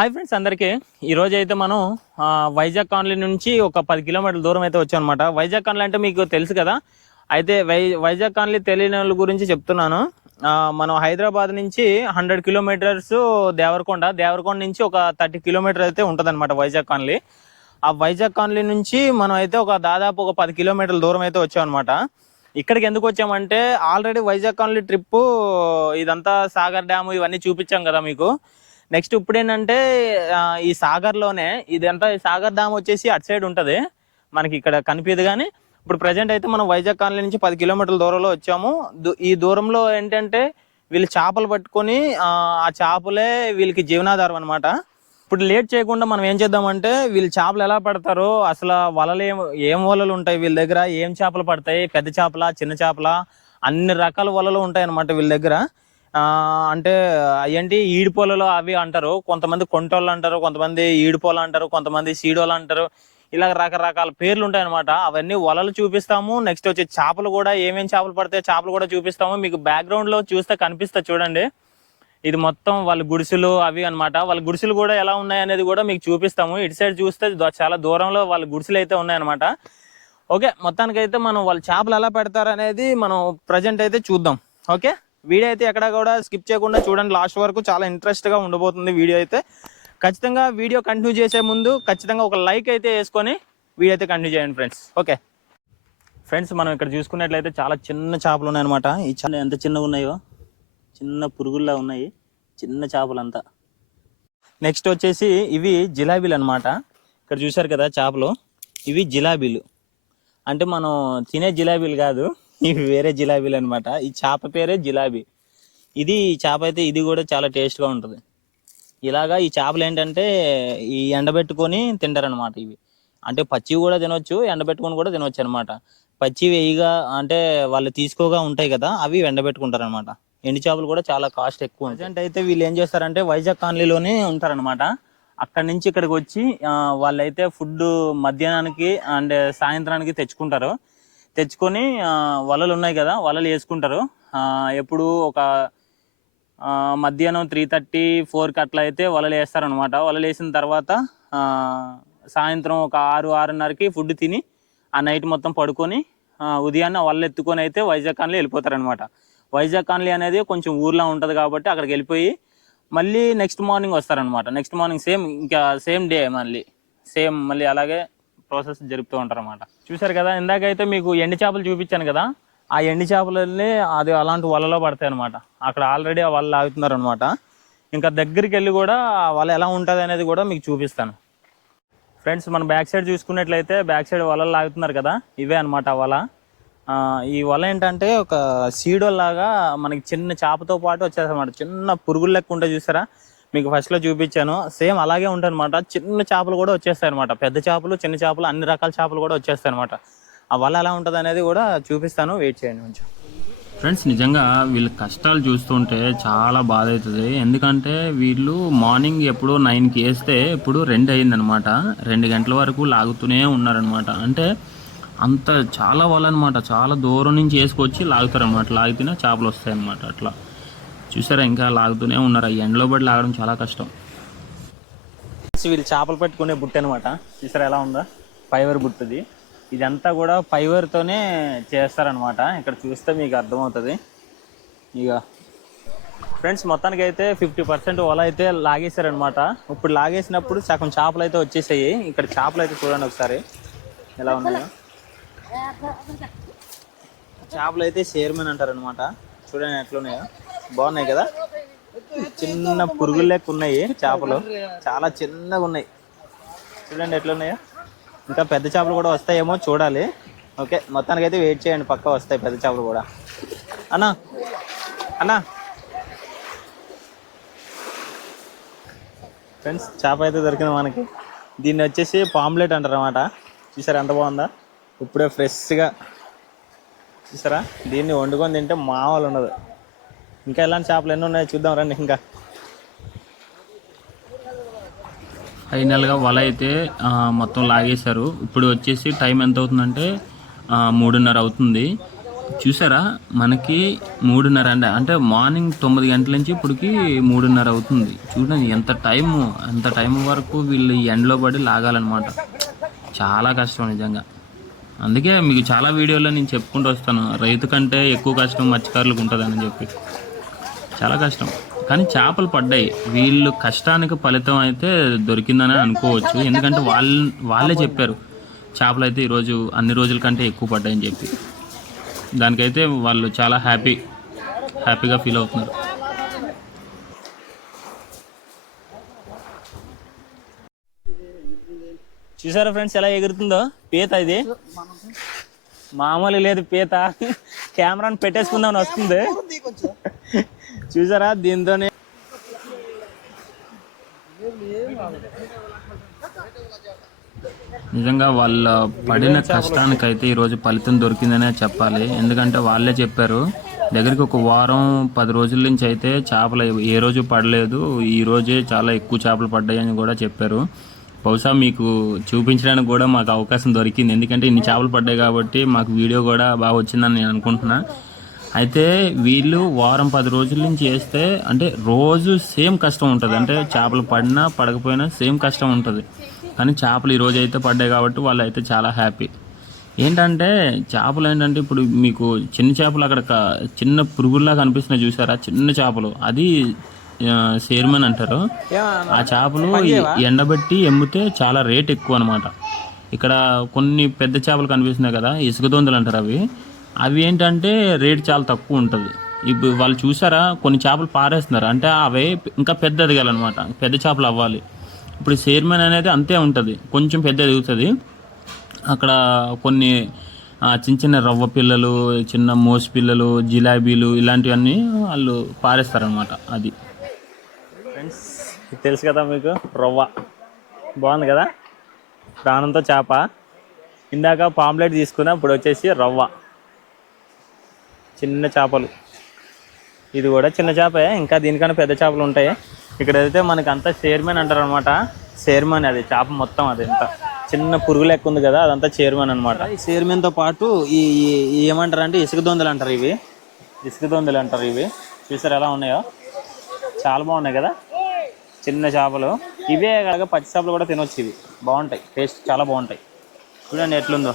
Hi friends అందరికీ. ఈరోజు అయితే మనం వైజాగ్ కాలనీ నుంచి ఒక పది కిలోమీటర్ల దూరం అయితే వచ్చాం అనమాట వైజాగ్ కాలనీ అంటే మీకు తెలుసు కదా. అయితే వై వైజాగ్ కాలనీ తెలియని వాళ్ళ గురించి చెప్తున్నాను. మనం హైదరాబాద్ నుంచి హండ్రెడ్ కిలోమీటర్స్ దేవరకొండ దేవరకొండ నుంచి ఒక థర్టీ కిలోమీటర్ అయితే ఉంటుంది వైజాగ్ కాలనీ ఆ వైజాగ్ కాలనీ నుంచి మనం అయితే ఒక దాదాపు ఒక పది కిలోమీటర్ల దూరం అయితే వచ్చాం అనమాట ఇక్కడికి ఎందుకు వచ్చామంటే ఆల్రెడీ వైజాగ్ కాలనీ ట్రిప్పు ఇదంతా సాగర్ డ్యామ్ ఇవన్నీ చూపించాం కదా మీకు. నెక్స్ట్ ఇప్పుడు ఏంటంటే ఈ సాగర్లోనే ఇదంతా సాగర్ డ్యామ్ వచ్చేసి అటు సైడ్ ఉంటుంది. మనకి ఇక్కడ కనిపించదు కానీ ఇప్పుడు ప్రజెంట్ అయితే మనం వైజాగ్ కాలనీ నుంచి పది కిలోమీటర్ల దూరంలో వచ్చాము. ఈ దూరంలో ఏంటంటే వీళ్ళు చేపలు పట్టుకొని ఆ చేపలే వీళ్ళకి జీవనాధారం అనమాట ఇప్పుడు లేట్ చేయకుండా మనం ఏం చేద్దామంటే వీళ్ళు చేపలు ఎలా పడతారో అసలు వలలు ఏం ఏం వలలు ఉంటాయి వీళ్ళ దగ్గర? ఏం చేపలు పడతాయి? పెద్ద చేపల? చిన్న చేపల? అన్ని రకాల వలలు ఉంటాయి అనమాట వీళ్ళ దగ్గర. అంటే ఏంటి ఈడిపోలలో అవి అంటారు. కొంతమంది కొంటోళ్ళు అంటారు కొంతమంది ఈడిపోలు అంటారు కొంతమంది సీడోలు అంటారు. ఇలా రకరకాల పేర్లు ఉంటాయి అనమాట అవన్నీ వలలు చూపిస్తాము. నెక్స్ట్ వచ్చి చేపలు కూడా ఏమేమి చేపలు పడితే చేపలు కూడా చూపిస్తాము. మీకు బ్యాక్గ్రౌండ్లో చూస్తే కనిపిస్తా చూడండి. ఇది మొత్తం వాళ్ళ గుడిసెలు అవి అన్నమాట. వాళ్ళ గుడిసెలు కూడా ఎలా ఉన్నాయి అనేది కూడా మీకు చూపిస్తాము. ఇటు సైడ్ చూస్తే చాలా దూరంలో వాళ్ళ గుడిసెలు అయితే ఉన్నాయన్నమాట. ఓకే మొత్తానికైతే మనం వాళ్ళ చేపలు ఎలా పెడతారు అనేది మనం ప్రజెంట్ అయితే చూద్దాం. ఓకే? వీడియో అయితే ఎక్కడ కూడా స్కిప్ చేయకుండా చూడండి. లాస్ట్ వరకు చాలా ఇంట్రెస్ట్గా ఉండబోతుంది వీడియో అయితే. ఖచ్చితంగా వీడియో కంటిన్యూ చేసే ముందు ఖచ్చితంగా ఒక లైక్ అయితే వేసుకొని వీడియో అయితే కంటిన్యూ చేయండి ఫ్రెండ్స్ ఓకే ఫ్రెండ్స్ మనం ఇక్కడ చూసుకున్నట్లయితే చాలా చిన్న చేపలు ఉన్నాయన్నమాట. ఈ చిన్న ఎంత చిన్నగా ఉన్నాయో చిన్న పురుగుల్లా ఉన్నాయి. చిన్న చేపలంతా. నెక్స్ట్ వచ్చేసి ఇవి జిలాబీలు అనమాట ఇక్కడ చూశారు కదా చేపలు. ఇవి జిలాబీలు. అంటే మనం తినే జిలాబీలు కాదు. ఇవి వేరే జిలాబీలు అనమాట ఈ చేప పేరే జిలాబీ. ఇది ఈ చేప అయితే ఇది కూడా చాలా టేస్ట్గా ఉంటుంది. ఇలాగా ఈ చేపలు ఏంటంటే ఈ ఎండబెట్టుకొని తింటారనమాట ఇవి. అంటే పచ్చివి కూడా తినొచ్చు ఎండబెట్టుకొని కూడా తినొచ్చు అనమాట పచ్చి వేయిగా అంటే వాళ్ళు తీసుకోగా ఉంటాయి కదా అవి ఎండబెట్టుకుంటారు అనమాట ఎండు చేపలు కూడా చాలా కాస్ట్ ఎక్కువ ప్రజెంట్ అయితే వీళ్ళు ఏం చేస్తారంటే వైజాగ్ కాలనీలోనే ఉంటారనమాట అక్కడి నుంచి ఇక్కడికి వచ్చి వాళ్ళైతే ఫుడ్ మధ్యాహ్నానికి అండ్ సాయంత్రానికి తెచ్చుకుంటారు. తెచ్చుకొని వలలు ఉన్నాయి కదా వలలు వేసుకుంటారు. ఎప్పుడు ఒక మధ్యాహ్నం త్రీ థర్టీ ఫోర్కి అట్లా అయితే వలలు వేస్తారనమాట వలలు వేసిన తర్వాత సాయంత్రం ఒక ఆరు ఆరున్నరకి ఫుడ్ తిని ఆ నైట్ మొత్తం పడుకొని ఉదయాన్న ఉదయాన్నే వలలు ఎత్తుకొని అయితే వైజాగ్ కాన్లీ వెళ్ళిపోతారనమాట వైజాగ్ కాన్లీ అనేది కొంచెం ఊర్లో ఉంటుంది కాబట్టి అక్కడికి వెళ్ళిపోయి మళ్ళీ నెక్స్ట్ మార్నింగ్ వస్తారనమాట నెక్స్ట్ మార్నింగ్ సేమ్ ఇంకా సేమ్ డే మళ్ళీ. సేమ్ మళ్ళీ అలాగే ప్రాసెస్ జరుపుతూ ఉంటారు అనమాట చూశారు కదా ఇందాకైతే మీకు ఎండి చేపలు చూపించాను కదా ఆ ఎండి చేపలన్నీ అది అలాంటి వలలో పడతాయి అనమాట అక్కడ ఆల్రెడీ ఆ వల లాగుతున్నారు అనమాట ఇంకా దగ్గరికి వెళ్ళి కూడా ఆ వల ఎలా ఉంటుంది అనేది కూడా మీకు చూపిస్తాను. ఫ్రెండ్స్ మన బ్యాక్ సైడ్ చూసుకున్నట్లయితే బ్యాక్ సైడ్ వలలు లాగుతున్నారు కదా ఇవే అనమాట ఆ వల. ఈ వల ఏంటంటే ఒక సీడో లాగా మనకి చిన్న చేపతో పాటు వచ్చేస్తామన్నమాట చిన్న పురుగులు లెక్క ఉంటే చూసారా మీకు ఫస్ట్లో చూపించాను. సేమ్ అలాగే ఉంటుంది చిన్న చేపలు కూడా వచ్చేస్తాయి అనమాట పెద్ద చేపలు చిన్న చేపలు అన్ని రకాల చేపలు కూడా వచ్చేస్తాయి అనమాట ఆ వల్ల ఎలా ఉంటుంది అనేది కూడా చూపిస్తాను. వెయిట్ చేయండి కొంచెం. ఫ్రెండ్స్ నిజంగా వీళ్ళ కష్టాలు చూస్తుంటే చాలా బాధ అవుతుంది. ఎందుకంటే వీళ్ళు మార్నింగ్ ఎప్పుడు నైన్కి వేస్తే ఇప్పుడు రెండు అయిందనమాట రెండు గంటల వరకు లాగుతూనే ఉన్నారనమాట అంటే అంత చాలా వాళ్ళనమాట చాలా దూరం నుంచి వేసుకొచ్చి లాగుతారనమాట లాగితేనే చేపలు వస్తాయి అనమాట అట్లా. చూసారా ఇంకా లాగుతూనే ఉన్నారు. ఆ ఎండలో పడి లాగడం చాలా కష్టం. వీళ్ళు చేపలు పెట్టుకునే బుట్ట అనమాట చూసారా ఎలా ఉందా? ఫైవర్ బుట్టది. ఇదంతా కూడా ఫైవర్తోనే చేస్తారనమాట ఇక్కడ చూస్తే మీకు అర్థమవుతుంది. ఇక ఫ్రెండ్స్ మొత్తానికి అయితే ఫిఫ్టీ పర్సెంట్ వల అయితే లాగేశారనమాట ఇప్పుడు లాగేసినప్పుడు సగం చేపలు అయితే వచ్చేసాయి. ఇక్కడ చేపలు అయితే చూడండి ఒకసారి. ఎలా ఉన్నాయో. చేపలు అయితే షేర్మెన్ అంటారు అనమాట చూడండి ఎట్లున్నాయో బాగున్నాయి కదా? చిన్న పురుగులు లెక్క ఉన్నాయి చేపలు. చాలా చిన్నగా ఉన్నాయి. చూడండి ఎట్లున్నాయో ఇంకా పెద్ద చేపలు కూడా వస్తాయేమో చూడాలి. ఓకే మొత్తానికి అయితే వెయిట్ చేయండి. పక్క వస్తాయి పెద్ద చేపలు కూడా. అన్నా అన్నా. ఫ్రెండ్స్ చేప అయితే దొరికింది మనకి. దీన్ని వచ్చేసి పాంప్లెట్ అంటారు అనమాట చూసారు ఎంత బాగుందా? ఇప్పుడే ఫ్రెష్గా చూసారా? దీన్ని వండుకొని తింటే మామూలు ఉండదు. ఇంకా ఎలాంటి చేపలు ఎన్ని ఉన్నాయో చూద్దాం రండి ఇంకా. ఫైనల్గా వల అయితే మొత్తం లాగేశారు. ఇప్పుడు వచ్చేసి టైం ఎంత అవుతుందంటే మూడున్నర అవుతుంది. చూసారా? మనకి మూడున్నర అంటే అంటే మార్నింగ్ తొమ్మిది గంటల నుంచి ఇప్పటికి మూడున్నర అవుతుంది. చూడండి ఎంత టైము అంత టైం వరకు వీళ్ళు ఎండలో పడి లాగాలన్నమాట. చాలా కష్టం నిజంగా. అందుకే మీకు చాలా వీడియోలో నేను చెప్పుకుంటూ వస్తాను. రైతు కంటే ఎక్కువ కష్టం మత్స్యకారులకు ఉంటుందని చెప్పి. చాలా కష్టం. కానీ చేపలు పడ్డాయి. వీళ్ళు కష్టానికి ఫలితం అయితే దొరికిందని అనుకోవచ్చు. ఎందుకంటే వాళ్ళు వాళ్ళే చెప్పారు చేపలు అయితే ఈరోజు అన్ని రోజుల కంటే ఎక్కువ పడ్డాయని చెప్పి. దానికైతే వాళ్ళు చాలా హ్యాపీ హ్యాపీగా ఫీల్ అవుతున్నారు. చూసారా ఫ్రెండ్స్ ఎలా ఎగురుతుందో? పీత ఇది. మామూలు లేదు పీత. కెమెరాని పెట్టేసుకుందామని వస్తుంది. చూసారా? దీంతోనే నిజంగా వాళ్ళ పడిన కష్టానికైతే ఈరోజు ఫలితం దొరికిందనే చెప్పాలి. ఎందుకంటే వాళ్ళే చెప్పారు దగ్గరికి ఒక వారం పది రోజుల నుంచి అయితే చేపలు ఏ రోజు పడలేదు. ఈ రోజే చాలా ఎక్కువ చేపలు పడ్డాయని కూడా చెప్పారు. బహుశా మీకు చూపించడానికి కూడా మాకు అవకాశం దొరికింది. ఎందుకంటే ఇన్ని చేపలు పడ్డాయి కాబట్టి మాకు వీడియో కూడా బాగా వచ్చిందని నేను అనుకుంటున్నా. అయితే వీళ్ళు వారం పది రోజుల నుంచి వేస్తే అంటే రోజు సేమ్ కష్టం ఉంటుంది. అంటే చేపలు పడినా పడకపోయినా సేమ్ కష్టం ఉంటుంది. కానీ చేపలు ఈ రోజు అయితే పడ్డాయి కాబట్టి వాళ్ళు అయితే చాలా హ్యాపీ. ఏంటంటే చేపలు ఏంటంటే ఇప్పుడు మీకు చిన్న చేపలు అక్కడ చిన్న పురుగుల్లా కనిపిస్తున్నాయి చూసారా? చిన్న చేపలు. అది సేర్మన్ అంటారు? ఆ చేపలు ఎండబెట్టి ఎమ్మితే చాలా రేట్ ఎక్కువ అనమాట ఇక్కడ కొన్ని పెద్ద చేపలు కనిపిస్తున్నాయి కదా ఇసుక దొందలు అంటారు అవి. అవి ఏంటంటే రేట్ చాలా తక్కువ ఉంటుంది. ఇప్పుడు వాళ్ళు చూసారా కొన్ని చేపలు పారేస్తున్నారు. అంటే అవి ఇంకా పెద్ద ఎదగాలన్నమాట పెద్ద చేపలు అవ్వాలి. ఇప్పుడు చైర్మన్ అనేది అంతే ఉంటుంది. కొంచెం పెద్ద ఎదుగుతుంది. అక్కడ కొన్ని చిన్న చిన్న రవ్వ పిల్లలు చిన్న మోసి పిల్లలు జిలాబీలు ఇలాంటివన్నీ వాళ్ళు పారేస్తారనమాట అది. ఇది తెలుసు కదా మీకు? రవ్వ. బాగుంది కదా? ప్రాణంతో చేప. ఇందాక పాంప్లెట్ తీసుకున్నా ఇప్పుడు వచ్చేసి రవ్వ. చిన్న చేపలు. ఇది కూడా చిన్న చేపే ఇంకా దీనికన్నా పెద్ద చేపలు ఉంటాయి. ఇక్కడ అయితే మనకి అంతా చైర్మన్ అంటారు అనమాట చైర్మన్ అది చేప మొత్తం అది ఎంత చిన్న పురుగు లెక్క ఉంది కదా అదంతా చైర్మన్ అనమాట ఈ చైర్మన్తో పాటు ఈ ఈ ఏమంటారు అంటే ఇసుక దొందలు అంటారు ఇవి. ఇసుక దొందలు అంటారు ఇవి. చూసారు ఎలా ఉన్నాయో? చాలా బాగున్నాయి కదా? చిన్న చేపలు. ఇవే కాక పచ్చి చేపలు కూడా తినొచ్చు ఇవి. బాగుంటాయి. టేస్ట్ చాలా బాగుంటాయి. చూడండి ఎట్లుందో.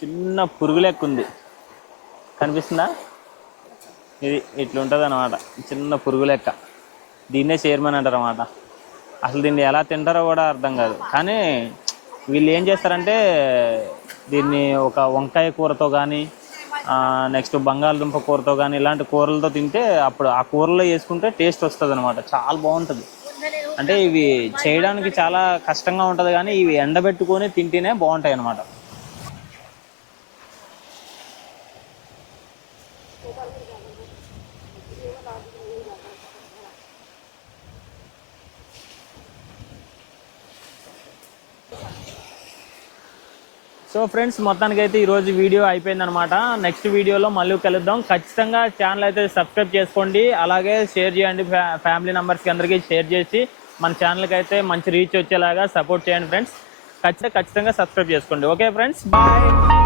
చిన్న పురుగు లెక్క ఉంది. కనిపిస్తుందా? ఇది ఇట్లుంటుంది అనమాట చిన్న పురుగు లెక్క. దీన్నే చైర్మన్ అంటారు అనమాట అసలు దీన్ని ఎలా తింటారో కూడా అర్థం కాదు. కానీ వీళ్ళు ఏం చేస్తారంటే దీన్ని ఒక వంకాయ కూరతో కానీ నెక్స్ట్ బంగాళదుంప కూరతో కానీ ఇలాంటి కూరలతో తింటే అప్పుడు ఆ కూరలో వేసుకుంటే టేస్ట్ వస్తుంది అనమాట చాలా బాగుంటుంది. అంటే ఇవి చేయడానికి చాలా కష్టంగా ఉంటుంది కానీ ఇవి ఎండబెట్టుకొని తింటేనే బాగుంటాయి అనమాట సో ఫ్రెండ్స్ మొత్తానికి అయితే ఈరోజు వీడియో అయిపోయింది అనమాట నెక్స్ట్ వీడియోలో మళ్ళీ కలుద్దాం. ఖచ్చితంగా ఛానల్ అయితే సబ్స్క్రైబ్ చేసుకోండి. అలాగే షేర్ చేయండి. ఫ్యా ఫ్యామిలీ మెంబర్స్కి అందరికీ షేర్ చేసి మన ఛానల్కి అయితే మంచి రీచ్ వచ్చేలాగా సపోర్ట్ చేయండి ఫ్రెండ్స్ ఖచ్చితంగా ఖచ్చితంగా సబ్స్క్రైబ్ చేసుకోండి. Okay friends bye